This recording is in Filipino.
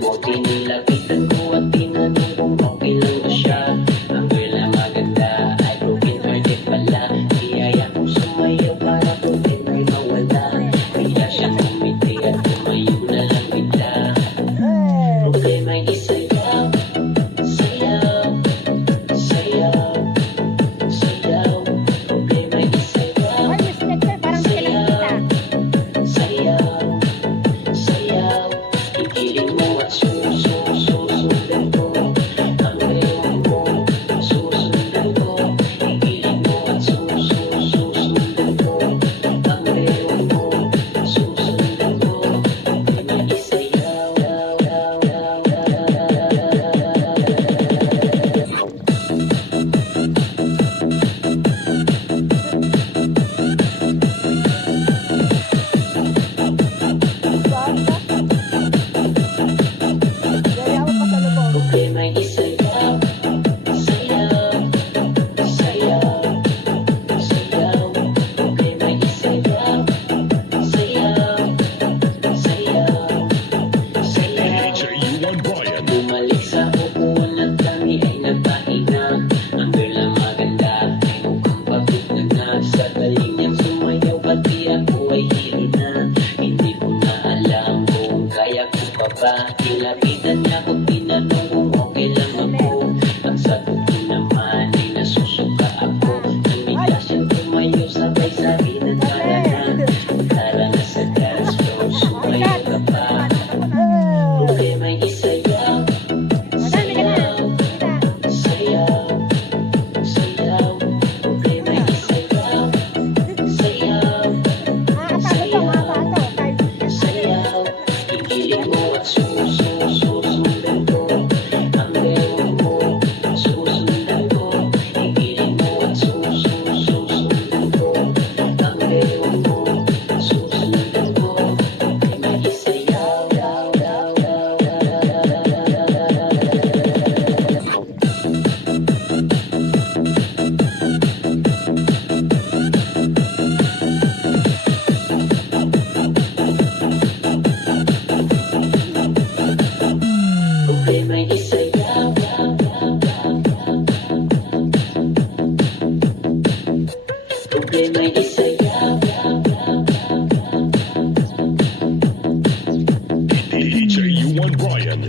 Buti nilapitan ko at tinanong kung okay lang ba siya. Ang girl na maganda ay broken hearted pala. Iyaya kong sumayaw para problema ay mawala. Kaya siya kumiti at tumayo na lang bigla. Problema ay isayaw, sayaw, sayaw, sayaw. Problema ay isayaw, Ay, Miss Lecter, parang pinakita. sayaw, sayaw. Ikiling mo at susundan ko. Ang ewan mo, susundan ko. Ikiling mo at susundan ko. Ang ewan mo, susundan ko. Problema ay isayaw. Problema ay isayaw, sayaw, sayaw, sayaw. Problema ay isayaw, sayaw, sayaw, sayaw. DJ1 Brian. Bumalik sa upuan at kami ay nagpahinga. Ang girl na maganda ay mukhang pagod na. Sa galing niyang sumayaw pati ako ay hilo na. Hindi ko na alam kung kaya ko pa ba. Nilapitan niya ako, tinanong kung okay lang ako. Ang sagot ko naman ay nasusuka ako. Tumigla siyang tumayo sabay sabi ng tara na. Tara na sa dance floor, sumayaw ka pa. Problema ay isayaw, sayaw, sayaw, sayaw. Problema ay isayaw, sayaw, sayaw. Ikiling mo at susundan ko. Ang ewan mo, susundan ko. Ikiling mo at susundan ko. Ang ewan mo, susundan ko. Problema ay isayaw, problema ay isayaw. Problema ay isayaw. DJ1 Brian.